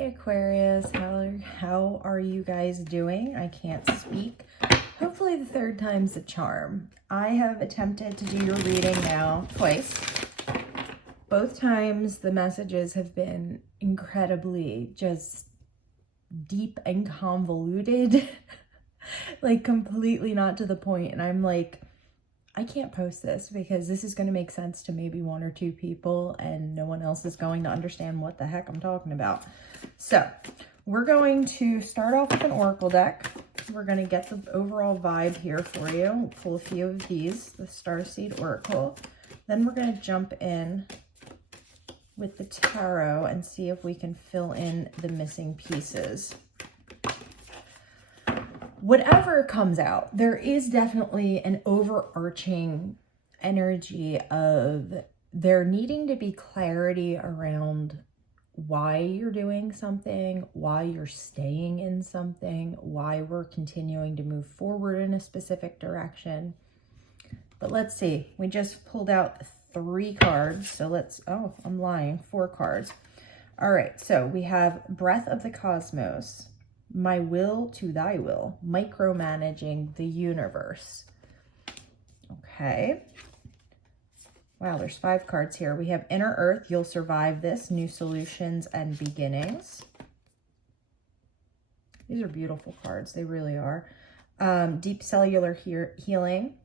Hey Aquarius, how are you guys doing? I can't speak. Hopefully the third time's a charm. I have attempted to do your reading now twice. Both times the messages have been incredibly just deep and convoluted, like completely not to the point. And I'm like, I can't post this because this is going to make sense to maybe one or two people and no one else is going to understand what the heck I'm talking about. So we're going to start off with an oracle deck. We're going to get the overall vibe here for you. We'll pull a few of these, the Starseed Oracle. Then we're going to jump in with the tarot and see if we can fill in the missing pieces. Whatever comes out, there is definitely an overarching energy of there needing to be clarity around why you're doing something, why you're staying in something, why we're continuing to move forward in a specific direction. But let's see, we just pulled out 3 cards. So oh, I'm lying, 4 cards. All right, so we have Breath of the Cosmos, My Will to Thy Will, Micromanaging the Universe. Okay. Wow, there's 5 cards here. We have Inner Earth, You'll Survive This, New Solutions and Beginnings. These are beautiful cards. They really are. Deep Cellular Healing,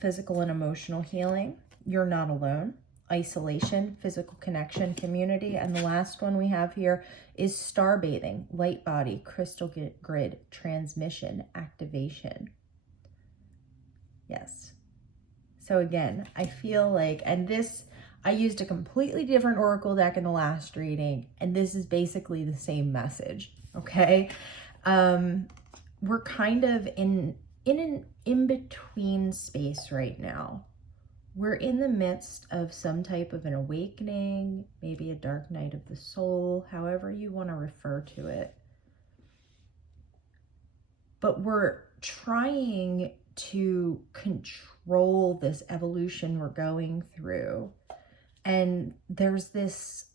Physical and Emotional Healing, You're Not Alone, Isolation, Physical Connection, Community, and the last one we have here is Star Bathing, Light Body, Crystal Grid, Transmission, Activation. Yes. So again, I feel like, and this, I used a completely different oracle deck in the last reading, and this is basically the same message, okay? We're kind of in an in-between space right now. We're in the midst of some type of an awakening, maybe a dark night of the soul, however you want to refer to it. But we're trying to control this evolution we're going through. And there's this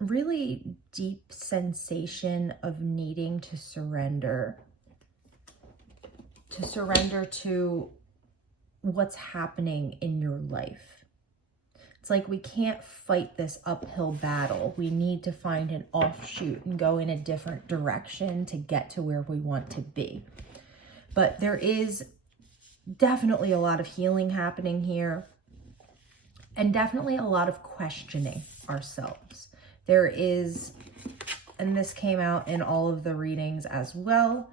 really deep sensation of needing to surrender to what's happening in your life. It's like we can't fight this uphill battle. We need to find an offshoot and go in a different direction to get to where we want to be. But there is definitely a lot of healing happening here, and definitely a lot of questioning ourselves. There is, and this came out in all of the readings as well,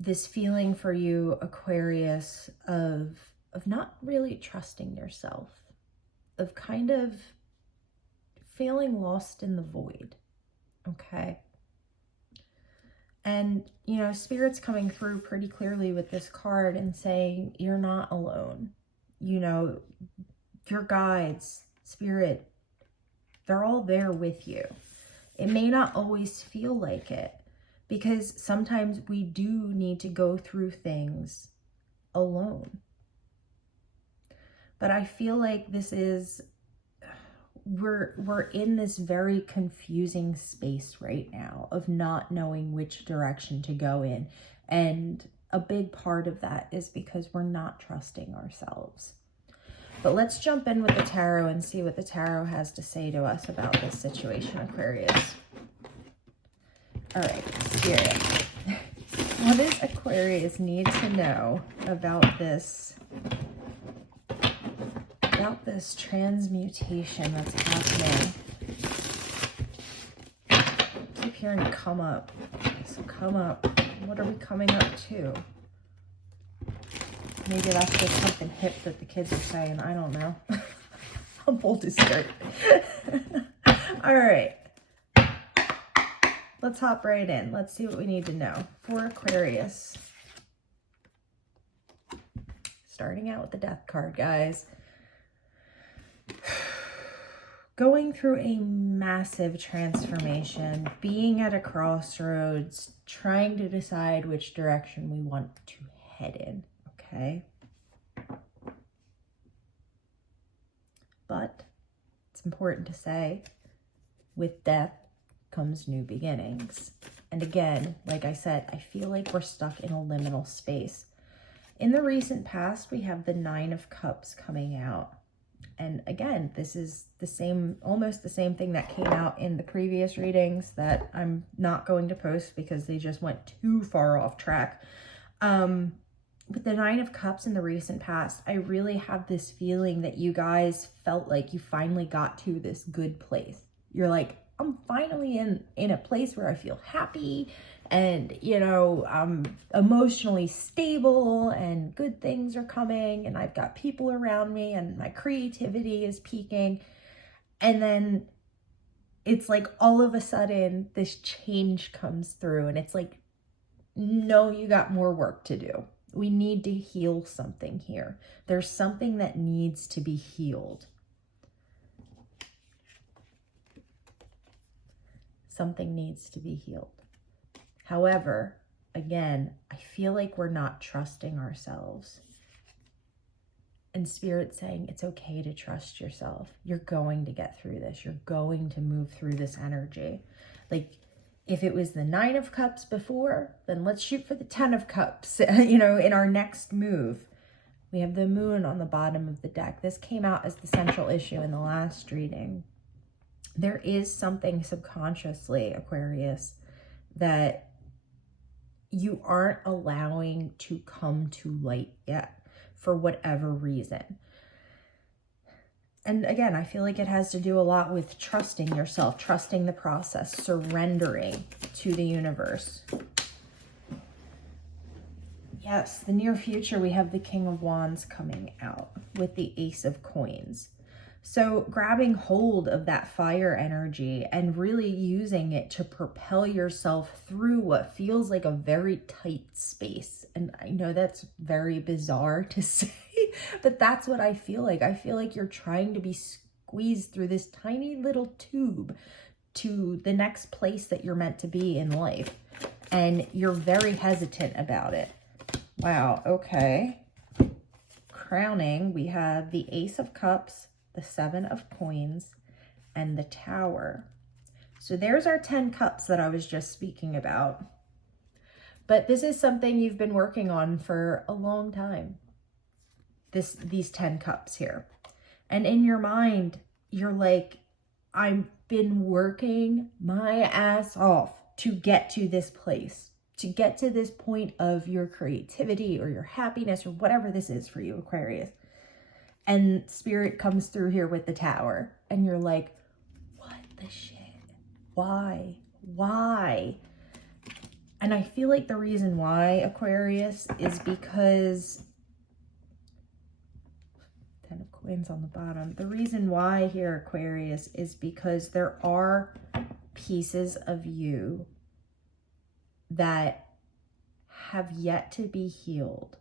this feeling for you, Aquarius, of not really trusting yourself, of kind of feeling lost in the void, okay? And, you know, Spirit's coming through pretty clearly with this card and saying, you're not alone. You know, your guides, Spirit, they're all there with you. It may not always feel like it, because sometimes we do need to go through things alone. But I feel like this is, we're in this very confusing space right now of not knowing which direction to go in. And a big part of that is because we're not trusting ourselves. But let's jump in with the tarot and see what the tarot has to say to us about this situation, Aquarius. All right, Spirit. What does Aquarius need to know about this transmutation that's happening? I keep hearing come up. So come up. What are we coming up to? Maybe that's just something hip that the kids are saying. I don't know. I'm bold to start. All right. Let's hop right in. Let's see what we need to know for Aquarius. Starting out with the Death card, guys. Going through a massive transformation, being at a crossroads, trying to decide which direction we want to head in, okay? But it's important to say With death comes new beginnings. And again, like I said, I feel like we're stuck in a liminal space. In the recent past, we have the Nine of Cups coming out. And again, this is the same, almost the same thing that came out in the previous readings that I'm not going to post because they just went too far off track. With the Nine of Cups in the recent past, I really have this feeling that you guys felt like you finally got to this good place. You're like, I'm finally in a place where I feel happy and, you know, I'm emotionally stable and good things are coming and I've got people around me and my creativity is peaking. And then it's like all of a sudden this change comes through and it's like, no, you got more work to do. We need to heal something here. There's something that needs to be healed. Something needs to be healed. However, again, I feel like we're not trusting ourselves. And Spirit's saying it's okay to trust yourself. You're going to get through this. You're going to move through this energy. Like, if it was the Nine of Cups before, then let's shoot for the 10 of Cups, you know, in our next move. We have the Moon on the bottom of the deck. This came out as the central issue in the last reading. There is something subconsciously, Aquarius, that you aren't allowing to come to light yet for whatever reason. And again, I feel like it has to do a lot with trusting yourself, trusting the process, surrendering to the universe. Yes, the near future, we have the King of Wands coming out with the Ace of Coins. So grabbing hold of that fire energy and really using it to propel yourself through what feels like a very tight space. And I know that's very bizarre to say, but that's what I feel like. I feel like you're trying to be squeezed through this tiny little tube to the next place that you're meant to be in life. And you're very hesitant about it. Wow, okay. Crowning, we have the Ace of Cups, the Seven of Coins, and the Tower. So there's our 10 cups that I was just speaking about. But this is something you've been working on for a long time. These 10 cups here. And in your mind, you're like, I've been working my ass off to get to this place, to get to this point of your creativity or your happiness or whatever this is for you, Aquarius. And Spirit comes through here with the Tower. And you're like, what the shit? Why? Why? And I feel like the reason why, Aquarius, is because 10 of Coins on the bottom. The reason why here, Aquarius, is because there are pieces of you that have yet to be healed,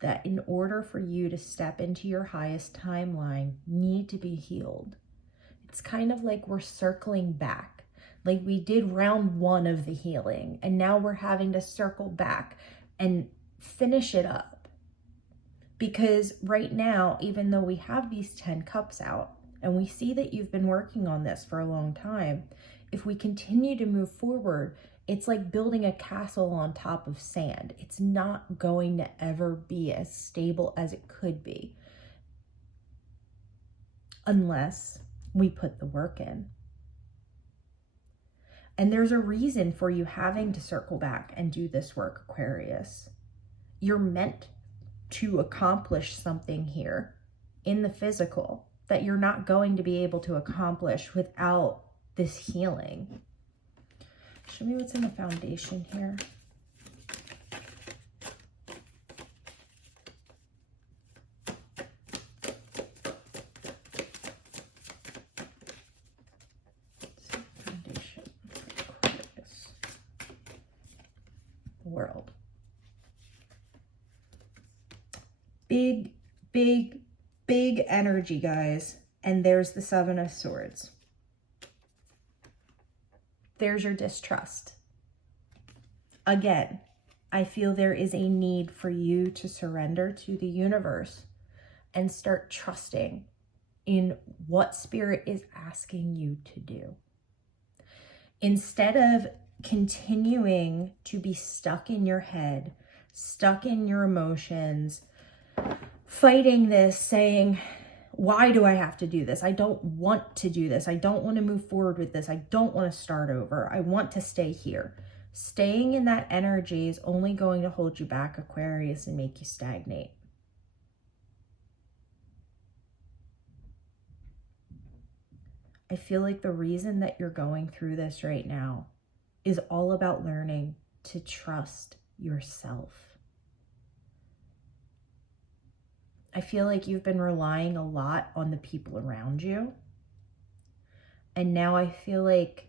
that in order for you to step into your highest timeline need to be healed. It's kind of like we're circling back. Like we did round 1 of the healing, and now we're having to circle back and finish it up. Because right now, even though we have these 10 cups out, and we see that you've been working on this for a long time, if we continue to move forward, it's like building a castle on top of sand. It's not going to ever be as stable as it could be unless we put the work in. And there's a reason for you having to circle back and do this work, Aquarius. You're meant to accomplish something here in the physical that you're not going to be able to accomplish without this healing. Show me what's in the foundation here. Foundation. Aquarius. The world. Big, big, big energy, guys. And there's the Seven of Swords. There's your distrust. Again, I feel there is a need for you to surrender to the universe and start trusting in what Spirit is asking you to do. Instead of continuing to be stuck in your head, stuck in your emotions, fighting this, saying, why do I have to do this? I don't want to do this. I don't want to move forward with this. I don't want to start over. I want to stay here. Staying in that energy is only going to hold you back, Aquarius, and make you stagnate. I feel like the reason that you're going through this right now is all about learning to trust yourself. I feel like you've been relying a lot on the people around you. And now I feel like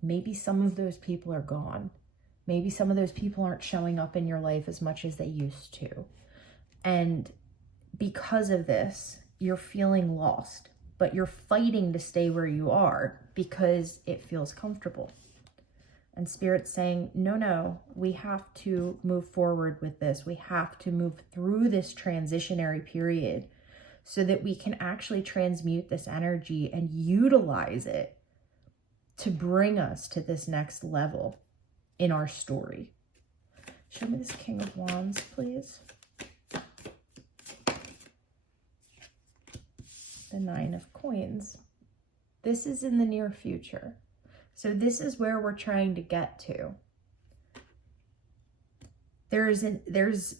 maybe some of those people are gone. Maybe some of those people aren't showing up in your life as much as they used to. And because of this, you're feeling lost, but you're fighting to stay where you are because it feels comfortable. And Spirit's saying, no, we have to move forward with this. We have to move through this transitionary period so that we can actually transmute this energy and utilize it to bring us to this next level in our story. Show me this King of Wands, please. The Nine of Coins. This is in the near future. So this is where we're trying to get to. There's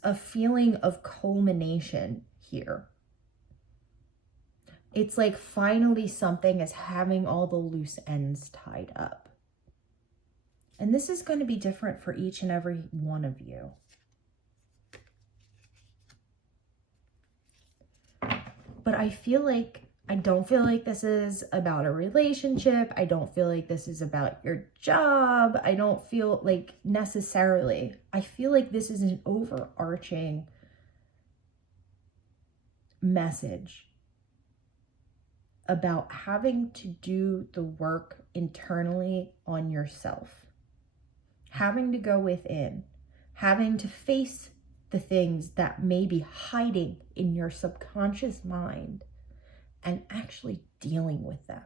a feeling of culmination here. It's like finally something is having all the loose ends tied up. And this is going to be different for each and every one of you. But I don't feel like this is about a relationship. I don't feel like this is about your job. I don't feel like necessarily. I feel like this is an overarching message about having to do the work internally on yourself. Having to go within. Having to face the things that may be hiding in your subconscious mind and actually dealing with them.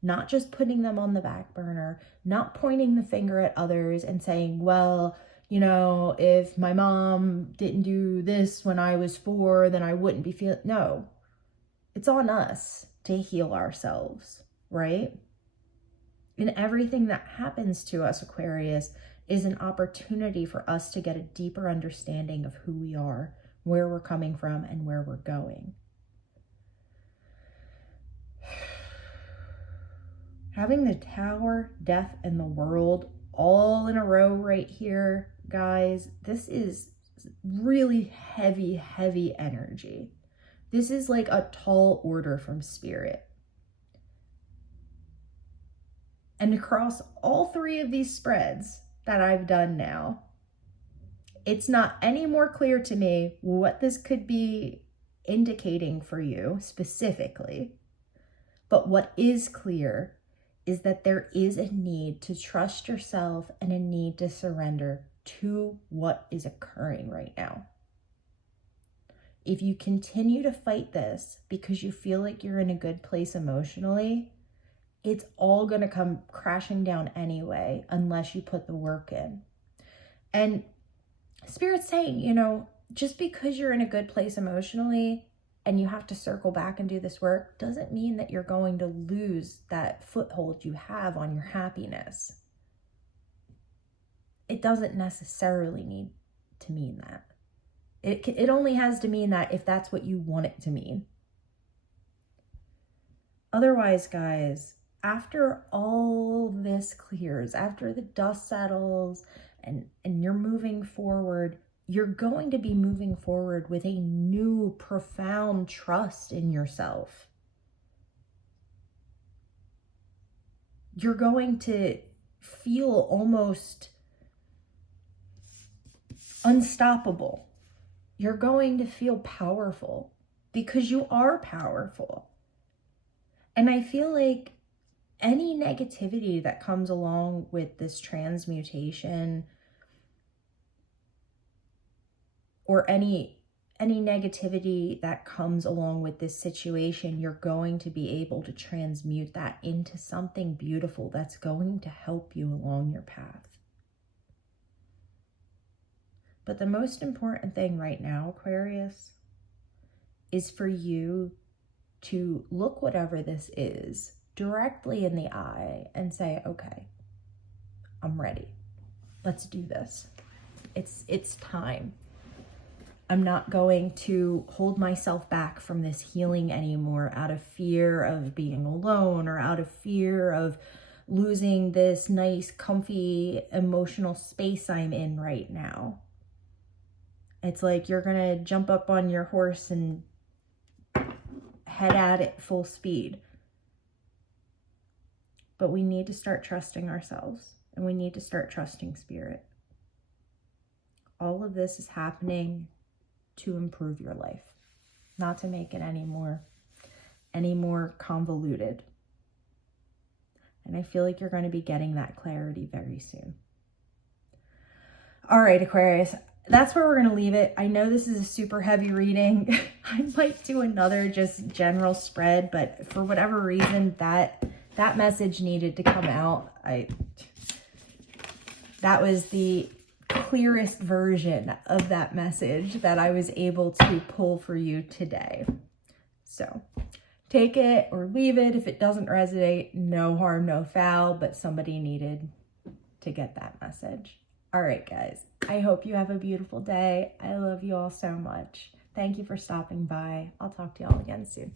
Not just putting them on the back burner, not pointing the finger at others and saying, well, you know, if my mom didn't do this when I was 4, then I wouldn't be feeling. No, it's on us to heal ourselves, right? And everything that happens to us, Aquarius, is an opportunity for us to get a deeper understanding of who we are, where we're coming from, and where we're going. Having the Tower, Death, and the World all in a row right here, guys, this is really heavy, heavy energy. This is like a tall order from Spirit. And across all 3 of these spreads that I've done now, it's not any more clear to me what this could be indicating for you specifically. But what is clear is that there is a need to trust yourself and a need to surrender to what is occurring right now. If you continue to fight this because you feel like you're in a good place emotionally, it's all going to come crashing down anyway, unless you put the work in. And Spirit's saying, you know, just because you're in a good place emotionally and you have to circle back and do this work doesn't mean that you're going to lose that foothold you have on your happiness. It doesn't necessarily need to mean that. It only has to mean that if that's what you want it to mean. Otherwise, guys, after all this clears, after the dust settles and you're moving forward, you're going to be moving forward with a new profound trust in yourself. You're going to feel almost unstoppable. You're going to feel powerful because you are powerful. And I feel like any negativity that comes along with this transmutation or any any negativity that comes along with this situation, you're going to be able to transmute that into something beautiful that's going to help you along your path. But the most important thing right now, Aquarius, is for you to look whatever this is directly in the eye and say, okay, I'm ready. Let's do this. It's time. I'm not going to hold myself back from this healing anymore out of fear of being alone or out of fear of losing this nice, comfy, emotional space I'm in right now. It's like you're going to jump up on your horse and head at it full speed. But we need to start trusting ourselves, and we need to start trusting spirit. All of this is happening to improve your life, not to make it any more convoluted. And I feel like you're going to be getting that clarity very soon. All right, Aquarius, that's where we're going to leave it. I know this is a super heavy reading. I might do another just general spread, but for whatever reason, that message needed to come out. That was the clearest version of that message that I was able to pull for you today. So take it or leave it. If it doesn't resonate, no harm, no foul, but somebody needed to get that message. All right, guys, I hope you have a beautiful day. I love you all so much. Thank you for stopping by. I'll talk to y'all again soon.